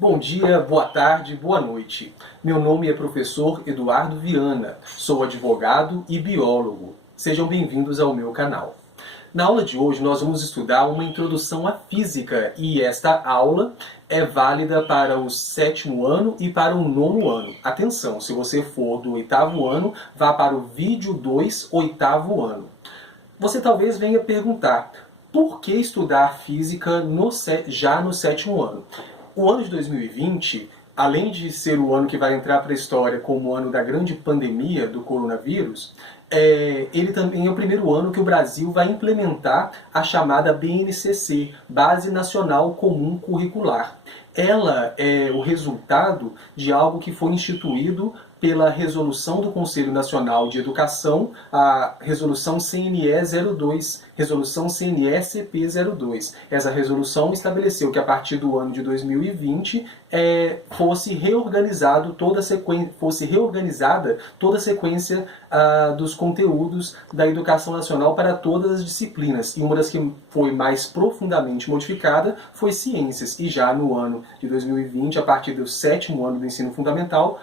Bom dia, boa tarde, boa noite. Meu nome é professor Eduardo Viana, sou advogado e biólogo. Sejam bem-vindos ao meu canal. Na aula de hoje nós vamos estudar uma introdução à física e esta aula é válida para o 7º ano e para o 9º ano. Atenção, se você for do 8º ano, vá para o vídeo 2, 8º ano. Você talvez venha perguntar, por que estudar física já no 7º ano? O ano de 2020, além de ser o ano que vai entrar para a história como o ano da grande pandemia do coronavírus, ele também é o primeiro ano que o Brasil vai implementar a chamada BNCC, Base Nacional Comum Curricular. Ela é o resultado de algo que foi instituído pela Resolução do Conselho Nacional de Educação, a Resolução CNE-02, Resolução CNE-CP-02. Essa resolução estabeleceu que a partir do ano de 2020 fosse reorganizada toda a sequência dos conteúdos da educação nacional para todas as disciplinas. E uma das que foi mais profundamente modificada foi ciências. E já no ano de 2020, a partir do 7º ano do ensino fundamental,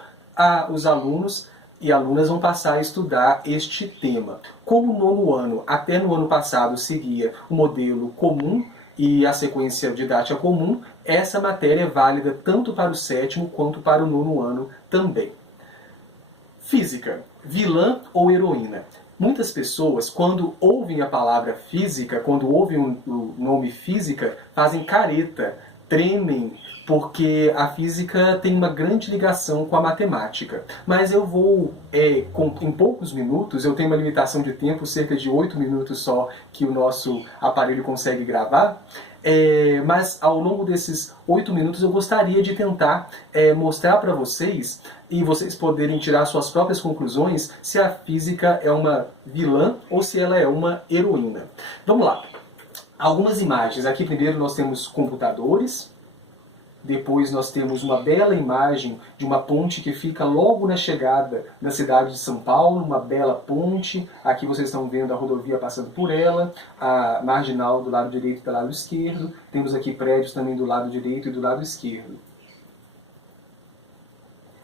os alunos e alunas vão passar a estudar este tema. Como no 9º ano, até no ano passado, seguia o modelo comum e a sequência didática comum, essa matéria é válida tanto para o 7º quanto para o 9º ano também. Física, vilã ou heroína? Muitas pessoas, quando ouvem a palavra física, quando ouvem o nome física, fazem careta, tremem, porque a física tem uma grande ligação com a matemática. Mas eu vou, em poucos minutos, eu tenho uma limitação de tempo, cerca de 8 minutos só que o nosso aparelho consegue gravar, mas ao longo desses 8 minutos eu gostaria de tentar mostrar para vocês, e vocês poderem tirar suas próprias conclusões, se a física é uma vilã ou se ela é uma heroína. Vamos lá. Algumas imagens. Aqui primeiro nós temos computadores. Depois nós temos uma bela imagem de uma ponte que fica logo na chegada da cidade de São Paulo, uma bela ponte. Aqui vocês estão vendo a rodovia passando por ela, a marginal do lado direito e do lado esquerdo. Temos aqui prédios também do lado direito e do lado esquerdo.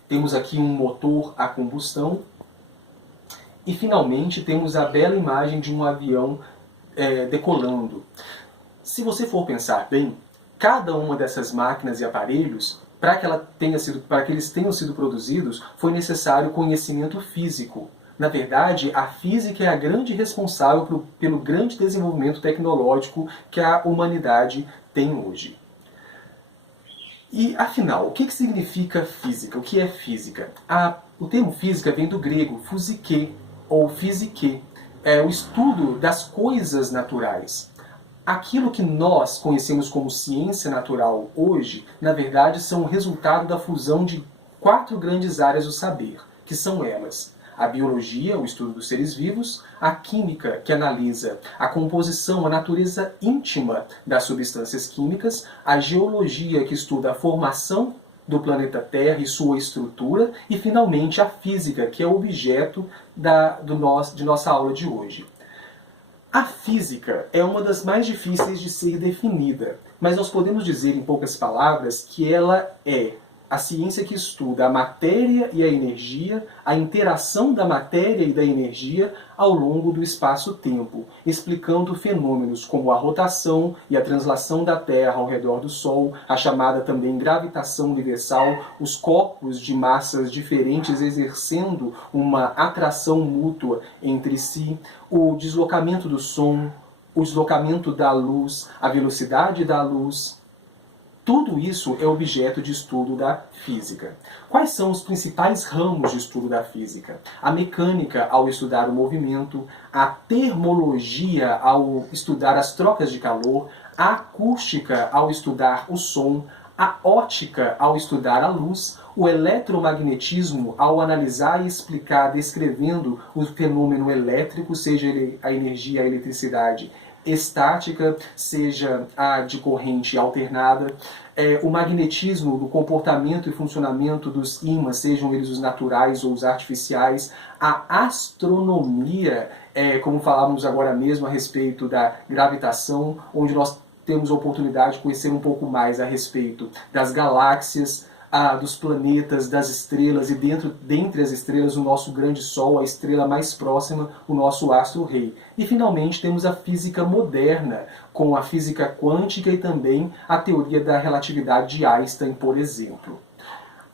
Temos aqui um motor a combustão. E finalmente temos a bela imagem de um avião decolando. Se você for pensar bem, cada uma dessas máquinas e aparelhos, para que eles tenham sido produzidos, foi necessário conhecimento físico. Na verdade, a física é a grande responsável pelo grande desenvolvimento tecnológico que a humanidade tem hoje. E, afinal, o que significa física? O que é física? O termo física vem do grego physique, ou physique, é o estudo das coisas naturais. Aquilo que nós conhecemos como ciência natural hoje, na verdade, são o resultado da fusão de 4 grandes áreas do saber, que são elas: a biologia, o estudo dos seres vivos; a química, que analisa a composição, a natureza íntima das substâncias químicas; a geologia, que estuda a formação do planeta Terra e sua estrutura; e, finalmente, a física, que é o objeto de nossa aula de hoje. A física é uma das mais difíceis de ser definida, mas nós podemos dizer, em poucas palavras, que ela é a ciência que estuda a matéria e a energia, a interação da matéria e da energia ao longo do espaço-tempo, explicando fenômenos como a rotação e a translação da Terra ao redor do Sol, a chamada também gravitação universal, os corpos de massas diferentes exercendo uma atração mútua entre si, o deslocamento do som, o deslocamento da luz, a velocidade da luz. Tudo isso é objeto de estudo da física. Quais são os principais ramos de estudo da física? A mecânica, ao estudar o movimento; a termologia, ao estudar as trocas de calor; a acústica, ao estudar o som; a ótica, ao estudar a luz; o eletromagnetismo, ao analisar e explicar, descrevendo o fenômeno elétrico, seja ele a energia, a eletricidade estática, seja a de corrente alternada; o magnetismo, do comportamento e funcionamento dos ímãs, sejam eles os naturais ou os artificiais; a astronomia, como falávamos agora mesmo a respeito da gravitação, onde nós temos a oportunidade de conhecer um pouco mais a respeito das galáxias, dos planetas, das estrelas e dentre as estrelas o nosso grande Sol, a estrela mais próxima, o nosso astro-rei. E finalmente temos a física moderna, com a física quântica e também a teoria da relatividade de Einstein, por exemplo.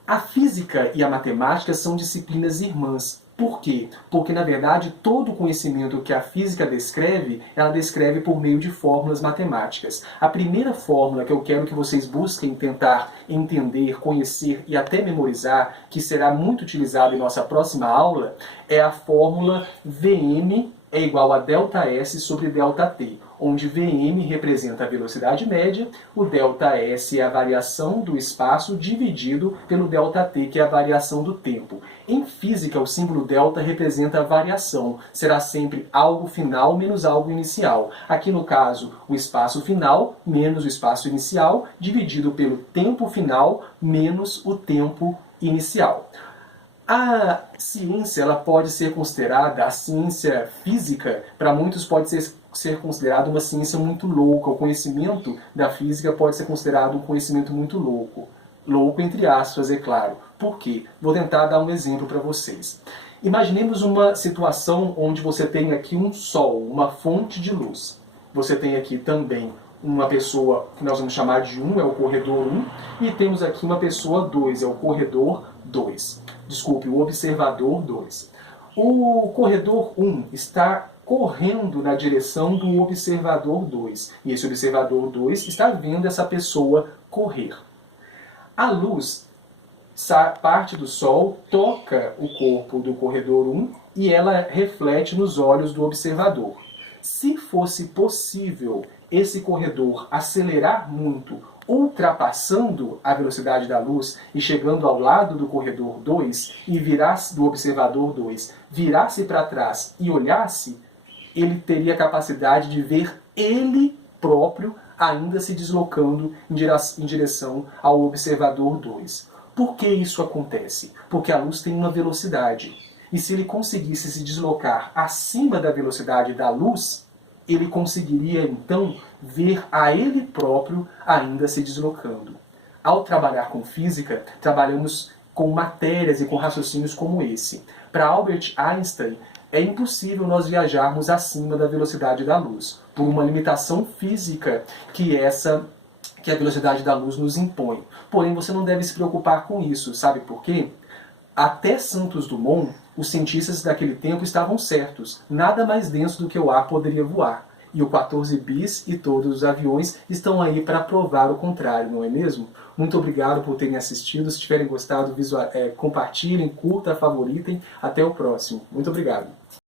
A física e a matemática são disciplinas irmãs. Por quê? Porque, na verdade, todo o conhecimento que a física descreve, ela descreve por meio de fórmulas matemáticas. A primeira fórmula que eu quero que vocês busquem tentar entender, conhecer e até memorizar, que será muito utilizada em nossa próxima aula, é a fórmula Vm é igual a ΔS sobre ΔT, onde Vm representa a velocidade média, o ΔS é a variação do espaço dividido pelo ΔT, que é a variação do tempo. Em física, o símbolo delta representa a variação, será sempre algo final menos algo inicial. Aqui no caso, o espaço final menos o espaço inicial, dividido pelo tempo final menos o tempo inicial. A ciência ela pode ser considerada, a ciência física, para muitos pode ser considerada uma ciência muito louca. O conhecimento da física pode ser considerado um conhecimento muito louco. Louco entre aspas, é claro. Por quê? Vou tentar dar um exemplo para vocês. Imaginemos uma situação onde você tem aqui um sol, uma fonte de luz. Você tem aqui também uma pessoa que nós vamos chamar de 1, é o corredor 1, e temos aqui uma pessoa 2, é o corredor 2. Desculpe, o observador 2. O corredor 1 está correndo na direção do observador 2. E esse observador 2 está vendo essa pessoa correr. A luz parte do Sol, toca o corpo do corredor 1 e ela reflete nos olhos do observador. Se fosse possível esse corredor acelerar muito, ultrapassando a velocidade da luz e chegando ao lado do corredor 2 e virasse do observador 2, virasse para trás e olhasse, ele teria a capacidade de ver ele próprio ainda se deslocando em direção ao observador 2. Por que isso acontece? Porque a luz tem uma velocidade. E se ele conseguisse se deslocar acima da velocidade da luz, ele conseguiria então ver a ele próprio ainda se deslocando. Ao trabalhar com física, trabalhamos com matérias e com raciocínios como esse. Para Albert Einstein, é impossível nós viajarmos acima da velocidade da luz, por uma limitação física que a velocidade da luz nos impõe. Porém, você não deve se preocupar com isso, sabe por quê? Até Santos Dumont, os cientistas daquele tempo estavam certos. Nada mais denso do que o ar poderia voar. E o 14 bis e todos os aviões estão aí para provar o contrário, não é mesmo? Muito obrigado por terem assistido. Se tiverem gostado, compartilhem, curtam, favoritem. Até o próximo. Muito obrigado.